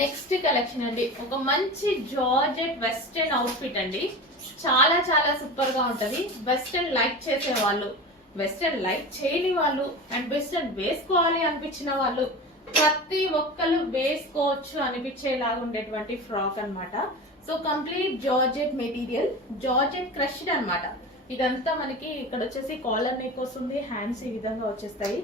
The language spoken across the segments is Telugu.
నెక్స్ట్ కలెక్షన్ అండి, ఒక మంచి జార్జెట్ వెస్టర్న్ అవుట్ఫిట్ అండి. చాలా చాలా సూపర్ గా ఉంటది. వెస్టర్న్ లైక్ చేసే వాళ్ళు, వెస్టర్న్ లైక్ చేయని వాళ్ళు, అండ్ వెస్టర్న్ వేసుకోవాలి అనిపించిన వాళ్ళు ప్రతి ఒక్కరు వేసుకోవచ్చు అనిపించేలాగా ఉండేటువంటి ఫ్రాక్ అన్నమాట. So complete georgette material, georgette crushed అన్నమాట. ఇదంతా మనకి ఇక్కడ వచ్చేసి కాలర్ నెక్ వస్తుంది, హ్యాండ్స్ ఈ విధంగా వచ్చేస్తాయి.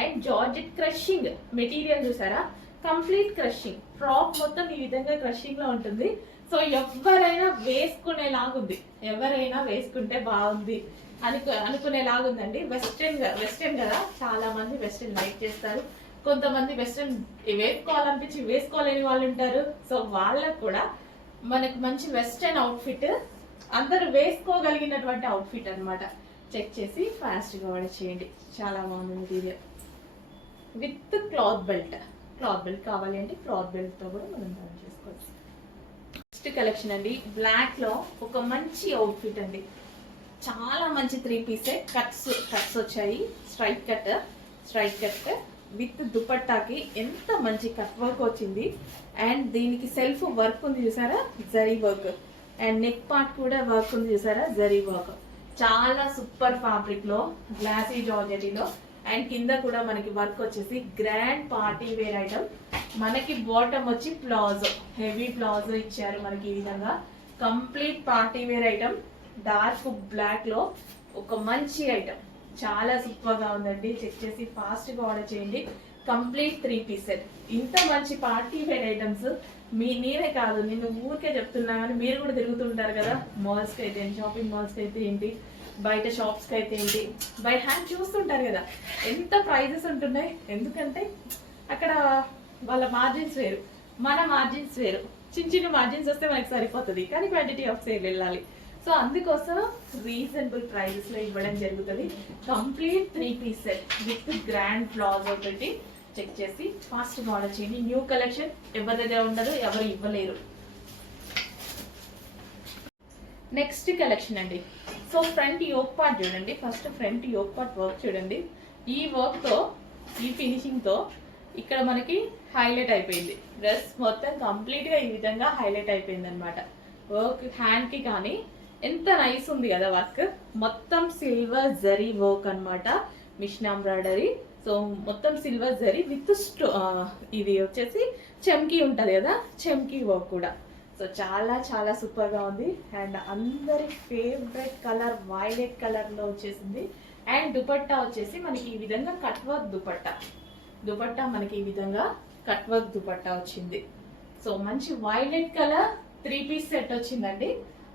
అండ్ జార్జెట్ క్రషింగ్ మెటీరియల్ చూసారా, కంప్లీట్ క్రషింగ్. ఫ్రాక్ మొత్తం ఈ విధంగా క్రషింగ్ లో ఉంటుంది. సో ఎవరైనా వేసుకునేలాగుంది, ఎవరైనా వేసుకుంటే బాగుంది అనుకునేలాగుందండి. వెస్టర్న్ కదా, చాలా మంది వెస్టర్న్ లైక్ చేస్తారు. కొంతమంది వెస్టర్న్ వేసుకోవాలనిపించి వేసుకోలేని వాళ్ళు ఉంటారు. సో వాళ్ళకు కూడా మనకు మంచి వెస్టర్న్ అవుట్ఫిట్, అందరూ వేసుకోగలిగినటువంటి అవుట్ఫిట్ అన్నమాట. చెక్ చేసి ఫాస్ట్ గా ఆర్డర్ చేయండి. చాలా బాగుంది material with cloth belt. Cloth belt కావాలి అంటే క్లాత్ బెల్ట్ తో కూడా మనం రన్ చేసుకోవచ్చు. నెక్స్ట్ కలెక్షన్ అండి, బ్లాక్ లో ఒక మంచి అవుట్ఫిట్ అండి. చాలా మంచి 3 పీస్ కట్స్ వచ్చాయి. స్ట్రైట్ కట్ విత్ దుపట్టాకి ఎంత మంచి కట్ వర్క్ వచ్చింది. అండ్ దీనికి సెల్ఫ్ వర్క్ ఉంది చూసారా, zari work. And neck part కూడా వర్క్ ఉంది చూసారా, జరీ వర్క్. చాలా సూపర్ ఫ్యాబ్రిక్ లో, గ్లాసీ జార్జెటీలో. అండ్ కింద కూడా మనకి వర్క్ వచ్చేసి గ్రాండ్ పార్టీ వేర్ ఐటమ్. మనకి బాటమ్ వచ్చి ప్లాజో, హెవీ ప్లాజో ఇచ్చారు మనకి ఈ విధంగా. Complete party wear item, dark black లో ఒక మంచి ఐటమ్. చాలా సూపర్ గా ఉందండి. చెక్ చేసి ఫాస్ట్ గా ఆర్డర్ చేయండి. Complete 3 piece set. ఇంత మంచి పార్టీ వేర్ ఐటమ్స్ నేనే కాదు, నేను ఊరికే చెప్తున్నా కానీ మీరు కూడా తిరుగుతుంటారు కదా, మాల్స్ కి అయితే షాపింగ్ మాల్స్ కి అయితే ఏంటి, బయట షాప్స్ కి అయితే ఏంటి, బై హ్యాండ్ చూస్తుంటారు కదా ఎంత ప్రైజెస్ ఉంటున్నాయి. ఎందుకంటే అక్కడ వాళ్ళ మార్జిన్స్ వేరు, మన మార్జిన్స్ వేరు. చిన్న మార్జిన్స్ వస్తే మనకి సరిపోతుంది, కానీ క్వాంటిటీ ఆఫ్ సేల్ వెళ్ళాలి. సో అందుకోసం రీజనబుల్ ప్రైజెస్ లో ఇవ్వడం జరుగుతుంది. Complete 3 piece set with grand ఫ్లాజ్ ఒకటి. చెక్ చేసి ఫాస్ట్ గా ఆర్డర్ చేయండి. న్యూ కలెక్షన్, ఎవరి దగ్గర ఉండదు, ఎవరు ఇవ్వలేరు. నెక్స్ట్ కలెక్షన్ అండి. సో ఫ్రంట్ యోక్ పార్ట్ చూడండి. First front yoke part work చూడండి. ఈ వర్క్ తో, ఈ ఫినిషింగ్ తో ఇక్కడ మనకి హైలైట్ అయిపోయింది. డ్రెస్ మొత్తం కంప్లీట్ గా ఈ విధంగా హైలైట్ అయిపోయింది అనమాట. వర్క్ హ్యాండ్ కి కానీ ఎంత నైస్ ఉంది కదా వర్క్. మొత్తం సిల్వర్ జరీ వర్క్ అనమాట, మిషన్ ఎంబ్రాయిడరీ. సో మొత్తం సిల్వర్ జరీ విత్ ఇది వచ్చేసి చెమ్కీ ఉంటది కదా, చెమ్కీ వర్క్ కూడా. సో చాలా చాలా సూపర్ గా ఉంది. అండ్ అందరి ఫేవరెట్ కలర్ వైలెట్ కలర్ లో వచ్చేసింది. అండ్ దుపట్టా వచ్చేసి మనకి ఈ విధంగా కట్ వర్క్ దుపట్టా మనకి ఈ విధంగా కట్ వర్క్ దుపట్టా వచ్చింది. సో మంచి వైలెట్ కలర్ 3 పీస్ సెట్ వచ్చిందండి.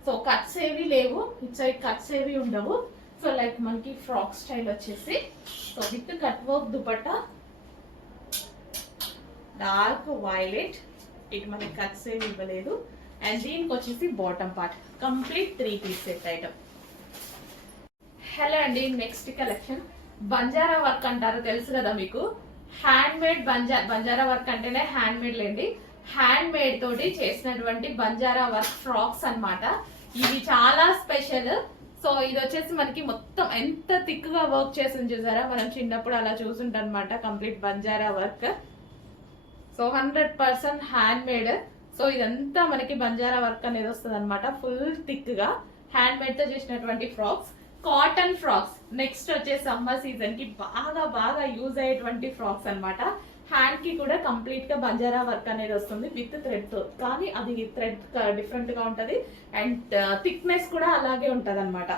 సో కట్స్ ఏవి లేవు, ఇట్ సైడ్ కట్స్ ఏవి ఉండవు. సో లైక్ మనకి ఫ్రాక్ స్టైల్ వచ్చేసి, so with cut work dupatta, dark violet. ఇటు మనకి కట్స్ ఏవి ఇవ్వలేదు. అండ్ దీనికి వచ్చేసి bottom part. Complete 3 piece set item. Hello అండి, నెక్స్ట్ కలెక్షన్ బంజారా వర్క్ అంటారు, తెలుసు కదా మీకు. హ్యాండ్ మేడ్ బంజారా వర్క్ అంటేనే హ్యాండ్ మేడ్ లేండి. హ్యాండ్ మేడ్ తోటి చేసినటువంటి బంజారా వర్క్ ఫ్రాక్స్ అన్నమాట. ఇది చాలా స్పెషల్. సో ఇది వచ్చేసి మనకి మొత్తం ఎంత థిక్ గా వర్క్ చేసింది చూసారా, మనం చిన్నప్పుడు అలా చూసుంటాం అనమాట. Complete Banjara work. So 100% hand made. So ఇదంతా మనకి బంజారా వర్క్ అనేది వస్తుంది అనమాట. ఫుల్ థిక్ గా హ్యాండ్ మేడ్ తో చేసినటువంటి ఫ్రాక్స్, కాటన్ ఫ్రాక్స్. నెక్స్ట్ వచ్చే సమ్మర్ సీజన్ కి బాగా యూజ్ అయ్యేటువంటి ఫ్రాక్స్ అనమాట. హ్యాండ్ కి కూడా కంప్లీట్ గా బంజారా వర్క్ అనేది వస్తుంది విత్ థ్రెడ్ తో, కానీ అది థ్రెడ్ డిఫరెంట్ గా ఉంటది. అండ్ థిక్నెస్ కూడా అలాగే ఉంటది అనమాట.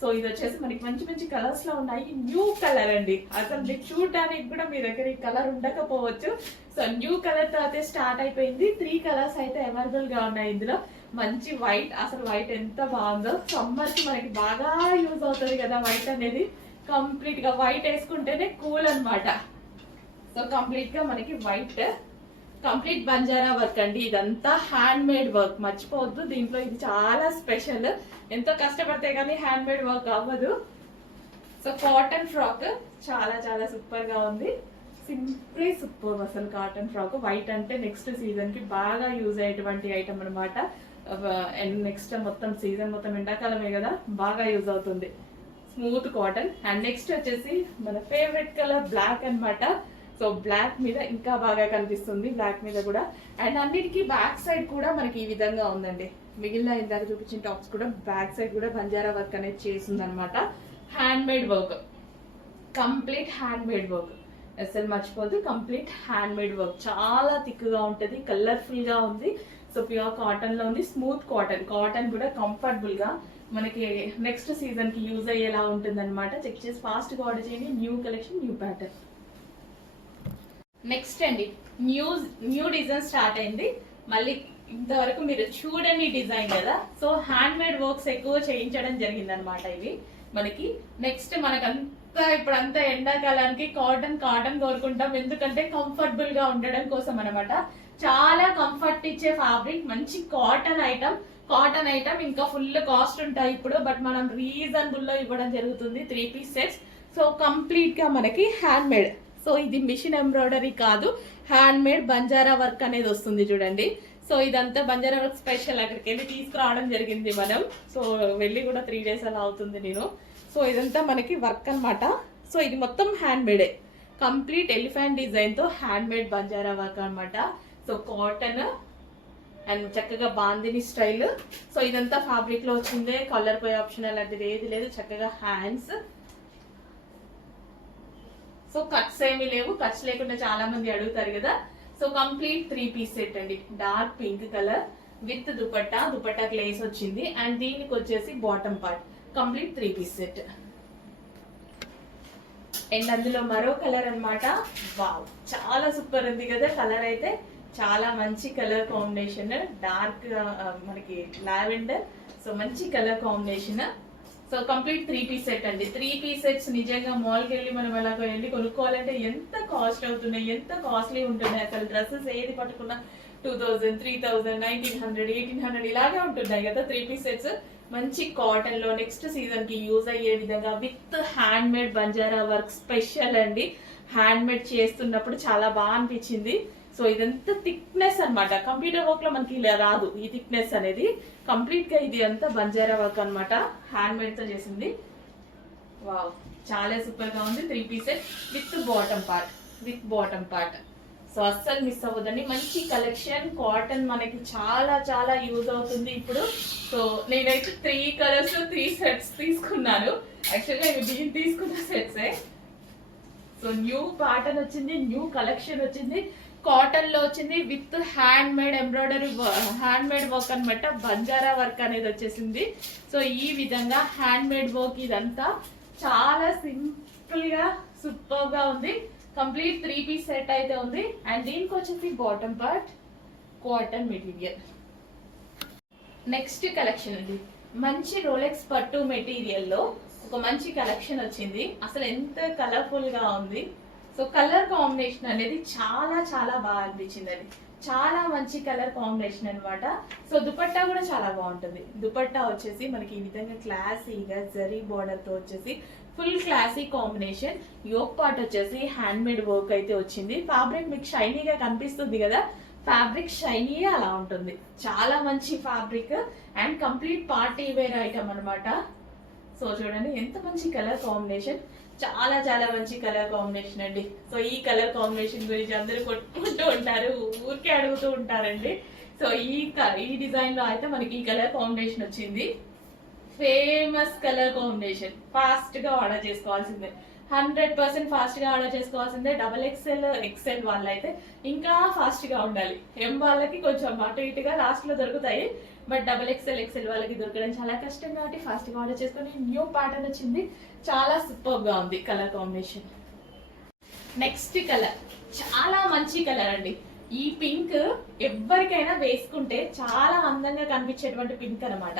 సో ఇది వచ్చేసి మనకి మంచి మంచి కలర్స్ లో ఉన్నాయి. న్యూ కలర్ అండి, అసలు మీకు చూడడానికి కూడా మీ దగ్గర ఈ కలర్ ఉండకపోవచ్చు. సో న్యూ కలర్ తో అయితే స్టార్ట్ అయిపోయింది. 3 కలర్స్ అయితే అవైలబుల్ గా ఉన్నాయి ఇందులో. మంచి వైట్, అసలు వైట్ ఎంత బాగుందో. సమ్మర్ కి మనకి బాగా యూజ్ అవుతుంది కదా వైట్ అనేది. కంప్లీట్ గా వైట్ వేసుకుంటేనే కూల్ అనమాట. సో కంప్లీట్ గా మనకి వైట్, కంప్లీట్ బంజారా వర్క్ అండి. ఇదంతా హ్యాండ్ మేడ్ వర్క్, మర్చిపోవద్దు. దీంట్లో ఇది చాలా స్పెషల్. ఎంతో కష్టపడితే కానీ హ్యాండ్ మేడ్ వర్క్ అవ్వదు. సో కాటన్ ఫ్రాక్ చాలా చాలా సూపర్ గా ఉంది. సింప్లీ సూపర్ అసలు కాటన్ ఫ్రాక్. వైట్ అంటే నెక్స్ట్ సీజన్ కి బాగా యూజ్ అయ్యేటువంటి ఐటమ్ అనమాట. నెక్స్ట్ మొత్తం సీజన్ మొత్తం ఎండాకాలమే కదా, బాగా యూజ్ అవుతుంది. Smooth cotton. అండ్ నెక్స్ట్ వచ్చేసి మన ఫేవరెట్ కలర్ బ్లాక్ అనమాట. సో బ్లాక్ మీద ఇంకా బాగా కనిపిస్తుంది, బ్లాక్ మీద కూడా. అండ్ అన్నిటికీ బ్యాక్ సైడ్ కూడా మనకి ఈ విధంగా ఉందండి. మిగిలిన ఇందాక చూపించిన టాప్స్ కూడా బ్యాక్ సైడ్ కూడా బంజారా వర్క్ అనేది చేసింది అనమాట. Hand made work, complete hand made work, అసలు మర్చిపోదు. కంప్లీట్ హ్యాండ్ మేడ్ వర్క్, చాలా థిక్గా ఉంటుంది, కలర్ఫుల్ గా ఉంది. సో ప్యూర్ కాటన్ లో ఉంది, స్మూత్ కాటన్. కాటన్ కూడా కంఫర్టబుల్ గా మనకి నెక్స్ట్ సీజన్ కి యూజ్ అయ్యేలా ఉంటుంది అనమాట. చెక్ చేసి ఫాస్ట్ గా ఆర్డర్ చేయండి. New collection, new pattern. Next అండి, న్యూ డిజైన్ స్టార్ట్ అయింది. మళ్ళీ ఇంతవరకు మీరు చూడని డిజైన్ కదా, సో హ్యాండ్ మేడ్ వర్క్స్ ఎక్కువ చేయించడం జరిగింది అనమాట. ఇవి మనకి నెక్స్ట్ మనకంతా ఇప్పుడంతా ఎండాకాలానికి కాటన్ కోరుకుంటాం, ఎందుకంటే కంఫర్టబుల్ గా ఉండడం కోసం అనమాట. చాలా కంఫర్ట్ ఇచ్చే ఫ్యాబ్రిక్, మంచి కాటన్ ఐటమ్ ఇంకా ఫుల్ కాస్ట్ ఉంటాయి ఇప్పుడు, బట్ మనం రీజనబుల్ లో ఇవ్వడం జరుగుతుంది. 3 పీస్ సెట్స్. సో కంప్లీట్ గా మనకి హ్యాండ్ మేడ్. సో ఇది మిషన్ ఎంబ్రాయిడరీ కాదు, హ్యాండ్ మేడ్ బంజారా వర్క్ అనేది వస్తుంది చూడండి. సో ఇదంతా బంజారా వర్క్ స్పెషల్, అక్కడికి వెళ్ళి తీసుకురావడం జరిగింది మనం. సో వెళ్ళి కూడా 3 days అలా అవుతుంది నేను. సో ఇదంతా మనకి వర్క్ అనమాట. సో ఇది మొత్తం హ్యాండ్ మేడే, కంప్లీట్ ఎలిఫెంట్ డిజైన్ తో హ్యాండ్ మేడ్ బంజారా వర్క్ అనమాట. సో కాటన్ అండ్ చక్కగా బాందిని స్టైల్. సో ఇదంతా ఫ్యాబ్రిక్ లో వచ్చిందే, కలర్ పోయే ఆప్షన్ అలాంటిది ఏది లేదు. చక్కగా హ్యాండ్స్, సో కట్స్ ఏమీ లేవు. కట్స్ లేకుండా చాలా మంది అడుగుతారు కదా. సో కంప్లీట్ 3 పీస్ సెట్ అండి. Dark pink colour with dupatta గ్లేస్ వచ్చింది. అండ్ దీనికి వచ్చేసి bottom part, complete 3 piece set. And అందులో మరో కలర్ అనమాట. వావ్, చాలా సూపర్ ఉంది కదా కలర్ అయితే. చాలా మంచి కలర్ కాంబినేషన్, డార్క్ మనకి లావెండర్. సో మంచి colour combination. So complete 3 piece set అండి. 3 పీస్ సెట్స్ నిజంగా మాల్కి వెళ్ళి మనం అలా వెళ్ళి కొనుక్కోవాలంటే ఎంత కాస్ట్ అవుతున్నాయి, ఎంత కాస్ట్లీ ఉంటున్నాయి. అసలు డ్రెస్సెస్ ఏది పట్టుకున్నా 2000, 3000, 1900, 1800 ఇలాగే ఉంటున్నాయి కదా 3 పీస్ సెట్స్. మంచి కాటన్ లో నెక్స్ట్ సీజన్ కి యూజ్ అయ్యే విధంగా with hand made Banjara work special అండి. హ్యాండ్ మేడ్ చేస్తున్నప్పుడు చాలా బాగా అనిపించింది. సో ఇదంతా థిక్నెస్ అనమాట. కంప్యూటర్ వర్క్ లో మనకి ఇలా రాదు ఈ థిక్నెస్ అనేది. కంప్లీట్ గా ఇది అంతా బంజారా వర్క్ అనమాట, హ్యాండ్ మేడ్ తో చేసింది. వావ్, చాలా సూపర్ గా ఉంది. 3 piece with bottom part. So అస్సలు మిస్ అవ్వదండి. మంచి కలెక్షన్, కాటన్ మనకి చాలా చాలా యూజ్ అవుతుంది ఇప్పుడు. సో నేనైతే 3 కలర్స్ 3 సెట్స్ తీసుకున్నాను. యాక్చువల్గా ఇవి దీన్ని తీసుకున్న సెట్సే. సో న్యూ ప్యాటర్న్ వచ్చింది, న్యూ కలెక్షన్ వచ్చింది, కాటన్ లో వచ్చింది with hand made embroidery, hand made work అనమాట. బంజారా వర్క్ అనేది వచ్చేసింది. సో ఈ విధంగా హ్యాండ్ మేడ్ వర్క్ ఇదంతా చాలా సింపుల్ గా సూపర్ గా ఉంది. కంప్లీట్ 3 పీస్ సెట్ అయితే ఉంది. అండ్ దీనికి వచ్చేసి bottom part cotton material. Next collection అండి, మంచి రోలెక్స్ పట్టు మెటీరియల్ లో ఒక మంచి కలెక్షన్ వచ్చింది. అసలు ఎంత కలర్ఫుల్ గా ఉంది. సో కలర్ కాంబినేషన్ అనేది చాలా చాలా బాగా అనిపించింది అండి. చాలా మంచి కలర్ కాంబినేషన్ అనమాట. సో దుపట్టా కూడా చాలా బాగుంటుంది. దుపట్టా వచ్చేసి మనకి ఈ విధంగా క్లాసీగా జరీ బార్డర్ తో వచ్చేసి full classy combination. Yoke part వచ్చేసి హ్యాండ్ మేడ్ వర్క్ అయితే వచ్చింది. ఫ్యాబ్రిక్ మీకు షైనీగా కనిపిస్తుంది కదా, ఫ్యాబ్రిక్ షైనీ అలా ఉంటుంది. చాలా మంచి fabric and complete party wear item అనమాట. సో చూడండి ఎంత మంచి కలర్ కాంబినేషన్, చాలా చాలా మంచి కలర్ కాంబినేషన్ అండి. సో ఈ కలర్ కాంబినేషన్ గురించి అందరూ కొట్టుకుంటూ ఉంటారు, ఊరికే అడుగుతూ ఉంటారండి. సో ఈ డిజైన్ లో అయితే మనకి ఈ కలర్ కాంబినేషన్ వచ్చింది. Famous colour combination. ఫాస్ట్ గా ఆర్డర్ చేసుకోవాల్సిందే, 100% ఫాస్ట్ గా ఆర్డర్ చేసుకోవాల్సిందే. XXL, XL వాళ్ళైతే ఇంకా ఫాస్ట్ గా ఉండాలి. ఎం వాళ్ళకి కొంచెం అటు ఇటుగా లాస్ట్ లో దొరుకుతాయి, బట్ XXL వాళ్ళకి దొరకడం చాలా కష్టం కాబట్టి ఫాస్ట్ గా ఆర్డర్ చేసుకొని. న్యూ ప్యాటర్న్ వచ్చింది, చాలా సూపర్ గా ఉంది కలర్ కాంబినేషన్. నెక్స్ట్ కలర్ చాలా మంచి కలర్ అండి. ఈ పింక్ ఎవరికైనా వేసుకుంటే చాలా అందంగా కనిపించేటువంటి పింక్ అనమాట.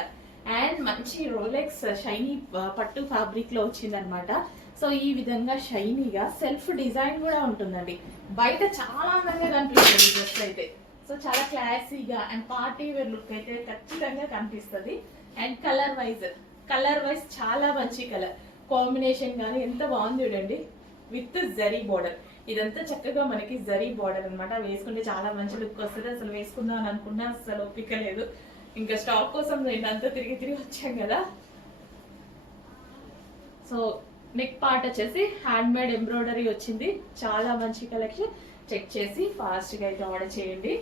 అండ్ మంచి రోలెక్స్ షైనీ పట్టు ఫ్యాబ్రిక్ లో వచ్చింది అనమాట. సో ఈ విధంగా షైనీగా సెల్ఫ్ డిజైన్ కూడా ఉంటుందండి. బయట చాలా అందంగా కనిపిస్తుంది డ్రెస్ అయితే. సో చాలా క్లాసీగా అండ్ పార్టీ వేర్ లుక్ అయితే ఖచ్చితంగా కనిపిస్తుంది. అండ్ కలర్ వైజ్ చాలా మంచి కలర్ కాంబినేషన్ కానీ ఎంత బాగుంది చూడండి. విత్ జరీ బార్డర్, ఇదంతా చక్కగా మనకి జరీ బార్డర్ అనమాట. వేసుకుంటే చాలా మంచి లుక్ వస్తుంది. అసలు వేసుకుందాం అని అనుకున్నా అసలు ఓపిక లేదు. ఇంకా స్టాక్ కోసం నేనంతా తిరిగి వచ్చాం కదా. సో నెక్ పార్ట్ వచ్చేసి హ్యాండ్ మేడ్ ఎంబ్రాయిడరీ వచ్చింది. చాలా మంచి కలెక్షన్. చెక్ చేసి ఫాస్ట్ గా అయితే ఆర్డర్ చేయండి.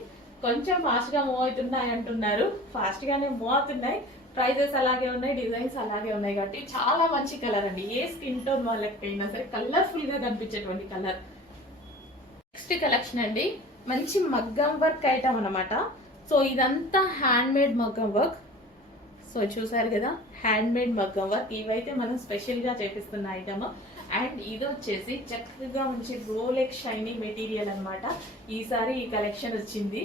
కొంచెం ఫాస్ట్ గా మూవ్ అవుతున్నాయి అంటున్నారు, ఫాస్ట్ గానే మూవ్ అవుతున్నాయి. ప్రైజెస్ అలాగే ఉన్నాయి, డిజైన్స్ అలాగే ఉన్నాయి కాబట్టి చాలా మంచి కలర్ అండి. ఏ స్కిన్ టోన్ వాళ్ళకైనా సరే కలర్ఫుల్ గా కనిపించేటువంటి కలర్. నెక్స్ట్ కలెక్షన్ అండి, మంచి మగ్గం వర్క్ ఐటమ్ అనమాట. సో ఇదంతా హ్యాండ్ మేడ్ మగ్గం వర్క్. సో చూసారు కదా, హ్యాండ్ మేడ్ మగ్గం వర్క్. ఇవైతే మనం స్పెషల్ గా చేపిస్తున్న ఐటమ్. అండ్ ఇది వచ్చేసి చక్కగా మంచి రోలెక్స్ షైనీ మెటీరియల్ అనమాట. ఈసారి ఈ కలెక్షన్ వచ్చింది.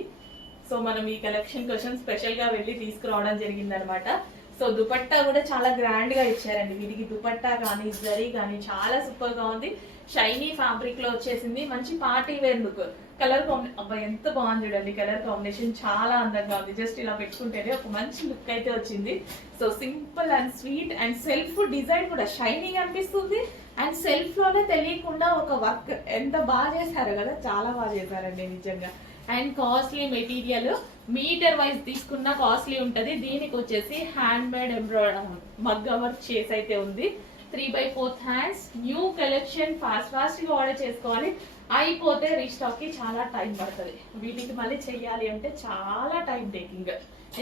సో మనం ఈ కలెక్షన్ కోసం స్పెషల్ గా వెళ్ళి తీసుకురావడం జరిగింది అనమాట. సో దుపట్టా కూడా చాలా గ్రాండ్ గా ఇచ్చారండి. వీటికి దుపట్టా కానీ జరీ కానీ చాలా సూపర్ గా ఉంది. షైనీ ఫ్యాబ్రిక్ లో వచ్చేసింది. మంచి పార్టీ వేర్ లుక్. కలర్ అబ్బాయి ఎంత బాగుంది చూడండి. కలర్ కాంబినేషన్ చాలా అందంగా ఉంది. జస్ట్ ఇలా పెట్టుకుంటేనే ఒక మంచి లుక్ అయితే వచ్చింది. So simple and sweet and self design కూడా షైనీగా అనిపిస్తుంది. అండ్ సెల్ఫ్ లోనే తెలియకుండా ఒక వర్క్ ఎంత బాగా చేశారు కదా, చాలా బాగా చేశారండి నిజంగా. And costly material, metre wise తీసుకున్న కాస్ట్లీ ఉంటది. దీనికి వచ్చేసి హ్యాండ్ మేడ్ ఎంబ్రాయిడరీ మగ్గ వర్క్ చేసి అయితే ఉంది. 3/4 హ్యాండ్స్. New collection. ఫాస్ట్ గా ఆర్డర్ చేసుకోవాలి, అయిపోతే రీస్టాక్ కి చాలా టైం పడుతుంది. వీటికి మళ్ళీ చెయ్యాలి అంటే చాలా టైం టేకింగ్.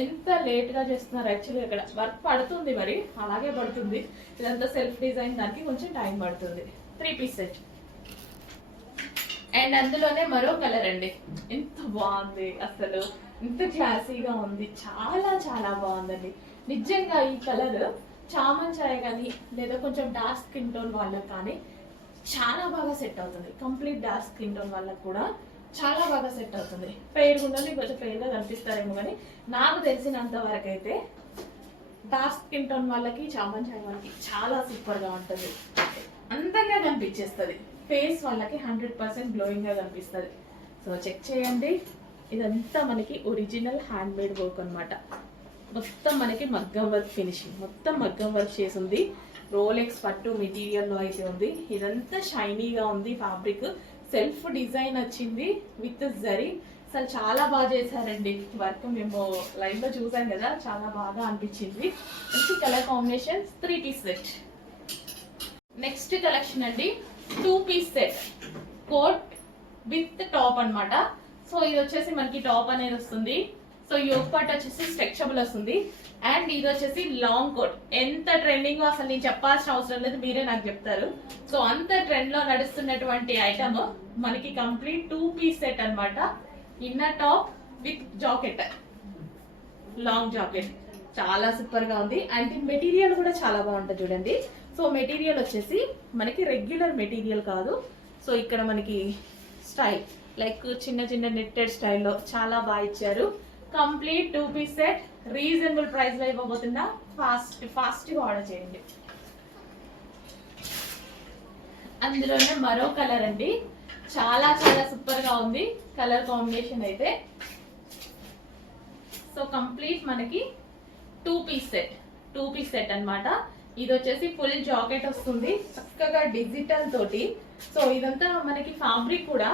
ఎంత లేట్ గా చేస్తున్నారు యాక్చువల్లీ. ఇక్కడ వర్క్ పడుతుంది, మరి అలాగే పడుతుంది. ఇదంతా సెల్ఫ్ డిజైన్, దానికి కొంచెం టైం పడుతుంది. 3 పీస్ సెట్. అండ్ అందులోనే మరో కలర్ అండి. ఎంత బాగుంది అసలు, ఎంత క్లాసీగా ఉంది. చాలా చాలా బాగుందండి నిజంగా. ఈ కలర్ చామన్ చాయ్ కానీ లేదా కొంచెం డార్క్ స్కిన్ టోన్ వాళ్ళకి కానీ చాలా బాగా సెట్ అవుతుంది. కంప్లీట్ డార్క్ స్కిన్ టోన్ వాళ్ళకి కూడా చాలా బాగా సెట్ అవుతుంది. పెయిర్ ఉండాలి, కొంచెం పెయిర్ గా కనిపిస్తారేమో కానీ నాకు తెలిసినంత వరకు అయితే డార్క్ స్కిన్ టోన్ వాళ్ళకి చామన్ చాయ్ వాళ్ళకి చాలా సూపర్ గా ఉంటుంది. అందంగా కనిపించేస్తుంది. ఫేస్ వాళ్ళకి 100% గ్లోయింగ్ గా కనిపిస్తుంది. సో చెక్ చేయండి. ఇదంతా మనకి ఒరిజినల్ హ్యాండ్ మేడ్ వర్క్ అనమాట. మొత్తం మనకి మగ్గం వర్క్ ఫినిషింగ్, మొత్తం మగ్గం వర్క్ చేసింది. రోలెక్స్ పట్టు మెటీరియల్ లో అయితే ఉంది. ఇదంతా షైనీగా ఉంది. ఫ్యాబ్రిక్ సెల్ఫ్ డిజైన్ వచ్చింది విత్ జరీ. అసలు చాలా బాగా చేశారండి వర్క్. మేము లైవ్ లో చూసాం కదా, చాలా బాగా అనిపించింది. మంచి colour combination. 3 piece set. Next collection అండి, 2 piece set. Coat with top అన్నమాట. సో ఇది వచ్చేసి మనకి టాప్ అనేది వస్తుంది. సో యోక్ పార్ట్ వచ్చేసి స్ట్రెచబుల్ వస్తుంది. అండ్ ఇది వచ్చేసి లాంగ్ కోట్. ఎంత ట్రెండింగ్ అసలు నేను చెప్పాల్సిన అవసరం లేదు, మీరే నాకు చెప్తారు. సో అంత ట్రెండ్ లో నడుస్తున్నటువంటి ఐటమ్ మనకి కంప్లీట్ 2 పీస్ సెట్ అన్నమాట. Inner top with jacket, long jacket. చాలా సూపర్ గా ఉంది. అండ్ మెటీరియల్ కూడా చాలా బాగుంటుంది చూడండి. సో మెటీరియల్ వచ్చేసి మనకి రెగ్యులర్ మెటీరియల్ కాదు. సో ఇక్కడ మనకి స్టైల్ లైక్ చిన్న చిన్న నెట్టెడ్ స్టైల్లో చాలా బాగా ఇచ్చారు. Complete 2 piece set. Reasonable price లో ఇవ్వబోతున్నా. ఫాస్ట్ గా ఆర్డర్ చేయండి. అందులోనే మరో కలర్ అండి, చాలా చాలా సూపర్ గా ఉంది కలర్ కాంబినేషన్ అయితే. సో కంప్లీట్ మనకి 2 పీస్ సెట్ అన్నమాట. ఇది వచ్చేసి ఫుల్ జాకెట్ వస్తుంది చక్కగా డిజిటల్ తోటి. సో ఇదంతా మనకి ఫ్యాబ్రిక్ కూడా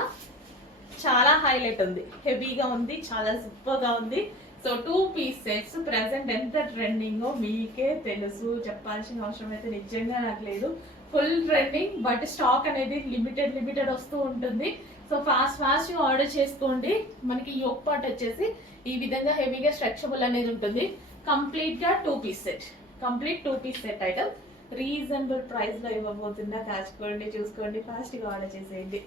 చాలా హైలైట్ ఉంది, హెవీగా ఉంది, చాలా సూపర్ గా ఉంది. సో 2 పీస్ సెట్స్ ప్రెసెంట్ ఎంత ట్రెండింగో మీకే తెలుసు, చెప్పాల్సిన అవసరం అయితే నిజంగా నాకు లేదు. ఫుల్ ట్రెండింగ్, బట్ స్టాక్ అనేది లిమిటెడ్ వస్తూ ఉంటుంది. సో ఫాస్ట్ గా ఆర్డర్ చేసుకోండి. మనకి యోక్ పార్ట్ వచ్చేసి ఈ విధంగా హెవీగా స్ట్రెచబుల్ అనేది ఉంటుంది. కంప్లీట్ గా 2 piece set. Complete 2 piece set item reasonable price లో ఇవ్వబోతున్నా. కాచుకోండి, చూసుకోండి, ఫాస్ట్ గా ఆర్డర్ చేసేయండి.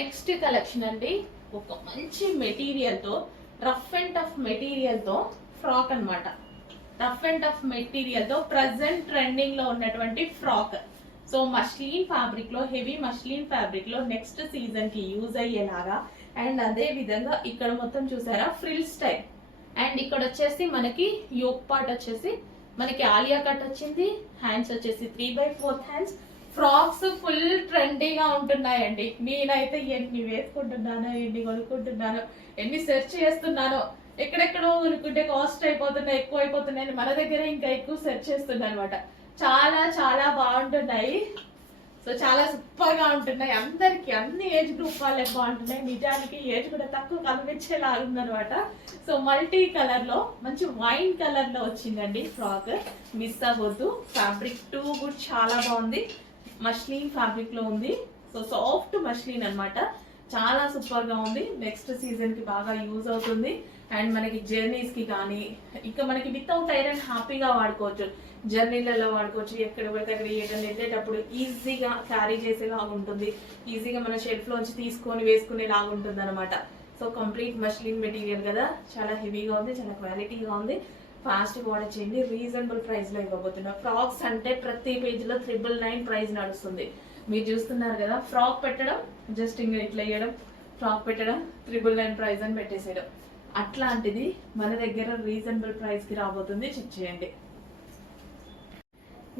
నెక్స్ట్ కలెక్షన్ అండి, ఒక మంచి మెటీరియల్ తో, రఫ్ అండ్ టఫ్ మెటీరియల్ తో ఫ్రాక్ అన్నమాట. రఫ్ అండ్ టఫ్ మెటీరియల్ తో ప్రెసెంట్ ట్రెండింగ్ లో ఉన్నటువంటి ఫ్రాక్. సో మస్లిన్ ఫ్యాబ్రిక్ లో, హెవీ మస్లిన్ ఫ్యాబ్రిక్ లో నెక్స్ట్ సీజన్ కి యూజ్ అయ్యేలాగా. అండ్ అదే విధంగా ఇక్కడ మొత్తం చూసారా ఫ్రిల్ స్టైల్. అండ్ ఇక్కడ వచ్చేసి మనకి యోక్ పార్ట్ వచ్చేసి మనకి ఆలియా కట్ వచ్చింది. హ్యాండ్స్ వచ్చేసి 3/4 హ్యాండ్స్. ఫ్రాక్స్ ఫుల్ ట్రెండీగా ఉంటున్నాయండి. నేనైతే ఎన్ని వేసుకుంటున్నానో, ఎన్ని కొనుక్కుంటున్నానో, ఎన్ని సెర్చ్ చేస్తున్నానో. ఎక్కడెక్కడో కొనుక్కుంటే కాస్ట్ అయిపోతున్నాయి, ఎక్కువ అయిపోతున్నాయి. మన దగ్గర ఇంకా ఎక్కువ సెర్చ్ చేస్తున్నా అనమాట. చాలా చాలా బాగుంటున్నాయి. సో సో చాలా సూపర్ గా ఉంటున్నాయి, అందరికి అన్ని ఏజ్ గ్రూప్ వాళ్ళే బాగుంటున్నాయి. నిజానికి ఏజ్ కూడా తక్కువ కనిపించేలా ఉందన్నమాట. సో మల్టీ కలర్ లో మంచి వైన్ కలర్ లో వచ్చిందండి ఫ్రాక్, మిస్ అవ్వద్దు. ఫ్యాబ్రిక్ టూ కూడా చాలా బాగుంది, మష్లీన్ ఫ్యాబ్రిక్ లో ఉంది. సో సాఫ్ట్ మష్లీన్ అన్నమాట, చాలా సూపర్ గా ఉంది. నెక్స్ట్ సీజన్ కి బాగా యూజ్ అవుతుంది. అండ్ మనకి జర్నీస్ కి కానీ ఇంకా మనకి వితౌట్ ఐరన్ హ్యాపీగా వాడుకోవచ్చు, జర్నీలలో వాడుకోవచ్చు. ఎక్కడ పడితే అక్కడ ఏదైనా వెళ్ళేటప్పుడు ఈజీగా క్యారీ చేసేలాగా ఉంటుంది, ఈజీగా మన షెల్ఫ్ లోంచి తీసుకొని వేసుకునేలాగా ఉంటుంది అనమాట. సో కంప్లీట్ మష్లిన్ మెటీరియల్ కదా, చాలా హెవీగా ఉంది, చాలా క్వాలిటీగా ఉంది. ఫాస్ట్ గా ఆర్డర్ చేయండి, రీజనబుల్ ప్రైస్ లో ఇవ్వబోతున్నా. ఫ్రాక్స్ అంటే ప్రతి పేజ్ లో 999 ప్రైస్ నడుస్తుంది. మీరు చూస్తున్నారు కదా, ఫ్రాక్ పెట్టడం జస్ట్ ఇంకా ఇట్లా వేయడం, ఫ్రాక్ పెట్టడం 999 ప్రైస్ అని పెట్టేసేయడం. అట్లాంటిది మన దగ్గర రీజనబుల్ ప్రైస్ కి రాబోతుంది, చెక్ చేయండి.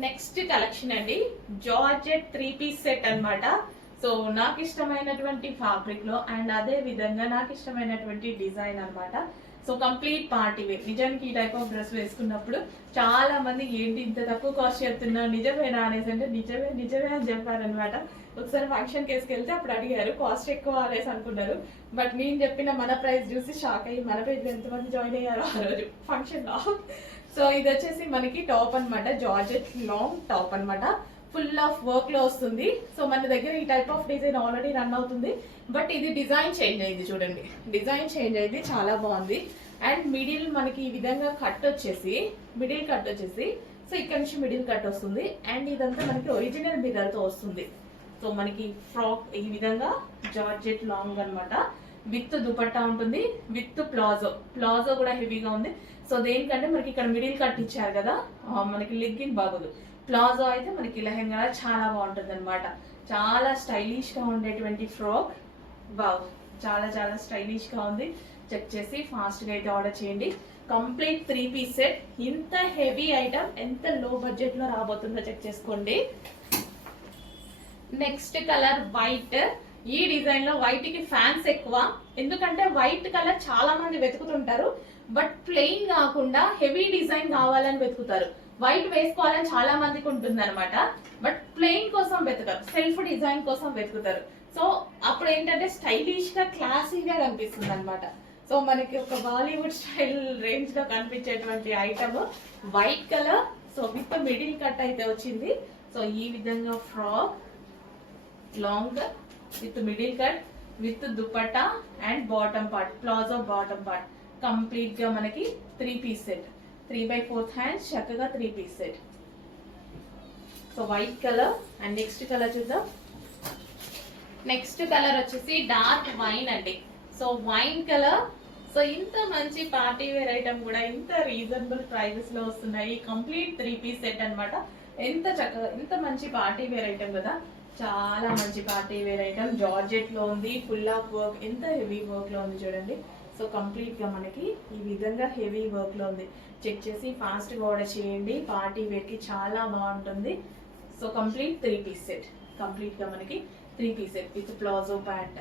నెక్స్ట్ కలెక్షన్ అండి, జార్జెట్ 3 పీస్ సెట్ అన్నమాట. సో నాకు ఇష్టమైనటువంటి ఫ్యాబ్రిక్ లో అండ్ అదే విధంగా నాకు ఇష్టమైనటువంటి డిజైన్ అన్నమాట. So complete party wear. నిజానికి ఈ టైప్ ఆఫ్ డ్రెస్ వేసుకున్నప్పుడు చాలా మంది ఏంటి ఇంత తక్కువ కాస్ట్ చెప్తున్నా, నిజమేనా అనేసి అంటే నిజమే అని చెప్పారనమాట. ఒకసారి ఫంక్షన్ కేసుకెళ్తే అప్పుడు అడిగారు కాస్ట్ ఎక్కువ అనేసి అనుకున్నారు. బట్ నేను చెప్పిన మన ప్రైస్ చూసి షాక్ అయ్యి మన పేజ్ ఎంతమంది జాయిన్ అయ్యారు ఆ రోజు ఫంక్షన్ లో. సో ఇది వచ్చేసి మనకి టాప్ అన్నమాట, జార్జెట్ లాంగ్ టాప్ అన్నమాట, ఫుల్ ఆఫ్ వర్క్ లో వస్తుంది. సో మన దగ్గర ఈ type of design already run అవుతుంది, బట్ ఇది డిజైన్ చేంజ్ అయింది. చూడండి, డిజైన్ చేంజ్ అయింది, చాలా బాగుంది. అండ్ మిడిల్ మనకి ఈ విధంగా కట్ వచ్చేసి, మిడిల్ కట్ వచ్చేసి, సో ఇక్కడ నుంచి మిడిల్ కట్ వస్తుంది. అండ్ ఇదంతా మనకి ఒరిజినల్ మిర్రర్ తో వస్తుంది. సో మనకి ఫ్రాక్ ఈ విధంగా జార్జెట్ లాంగ్ అన్నమాట, విత్ దుపట్టా ఉంటుంది, విత్ ప్లాజో కూడా హెవీగా ఉంది. సో దేనికంటే మనకి ఇక్కడ మిడిల్ కట్ ఇచ్చారు కదా, మనకి లెగ్గిన్ బాగోదు. ప్లాజో అయితే మనకి లెహంగా చాలా బాగుంటుంది అనమాట. చాలా స్టైలిష్ గా ఉండేటువంటి ఫ్రాక్, బావ్ చాలా చాలా స్టైలిష్ గా ఉంది. చెక్ చేసి ఫాస్ట్ గా అయితే ఆర్డర్ చేయండి. Complete 3 piece set. ఇంత హెవీ ఐటమ్ ఎంత లో బడ్జెట్ లో రాబోతుందో చెక్ చేసుకోండి. Next colour white. ఈ డిజైన్ లో వైట్ కి ఫ్యాన్స్ ఎక్కువ, ఎందుకంటే వైట్ కలర్ చాలా మంది వెతుకుతుంటారు. బట్ ప్లెయిన్ కాకుండా హెవీ డిజైన్ కావాలని వెతుకుతారు. వైట్ వేసుకోవాలని చాలా మందికి ఉంటుంది అనమాట, బట్ ప్లెయిన్ కోసం వెతుకారు, సెల్ఫ్ డిజైన్ కోసం వెతుకుతారు. సో అప్పుడు ఏంటంటే స్టైలిష్ గా క్లాసీగా కనిపిస్తుంది అనమాట. సో మనకి ఒక బాలీవుడ్ స్టైల్ రేంజ్ లో కనిపించేటువంటి item white colour. So with middle cut అయితే వచ్చింది. సో ఈ విధంగా frock long with middle cut with dupatta and bottom part, palazzo bottom part, complete గా మనకి 3 పీస్ సెట్, 3/4 హ్యాండ్స్, చక్కగా 3 piece set. So white colour. And next colour చూద్దాం. నెక్స్ట్ కలర్ వచ్చేసి డార్క్ వైన్ అండి. So wine colour. సో ఇంత మంచి పార్టీ వేర్ ఐటమ్ కూడా ఇంత రీజనబుల్ ప్రైజెస్ లో వస్తున్నాయి. కంప్లీట్ 3 పీస్ సెట్ అన్నమాట. ఎంత చక్కగా, ఇంత మంచి పార్టీ వేర్ ఐటమ్ కదా, చాలా మంచి పార్టీ వేర్ ఐటమ్. జార్జెట్ లో ఉంది, ఫుల్ ఆఫ్ వర్క్, ఎంత హెవీ వర్క్ లో ఉంది చూడండి. సో కంప్లీట్ గా మనకి ఈ విధంగా హెవీ వర్క్ లో ఉంది. చెక్ చేసి ఫాస్ట్ గా ఆర్డర్ చేయండి, పార్టీ వేర్ కి చాలా బాగుంటుంది. So complete 3 piece set, complete గా మనకి 3 piece set with palazzo pant.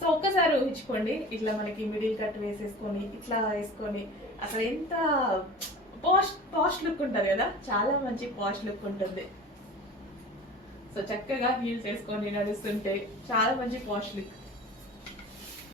So ఒక్కసారి ఊహించుకోండి, ఇట్లా మనకి మిడిల్ కట్ వేసేసుకొని ఇట్లా వేసుకొని అసలు ఎంత పాష్ లుక్ ఉంటుంది కదా, చాలా మంచి పాష్ లుక్ ఉంటుంది. సో చక్కగా హీల్స్ వేసుకొని నడుస్తుంటే చాలా మంచి పాష్ లుక్.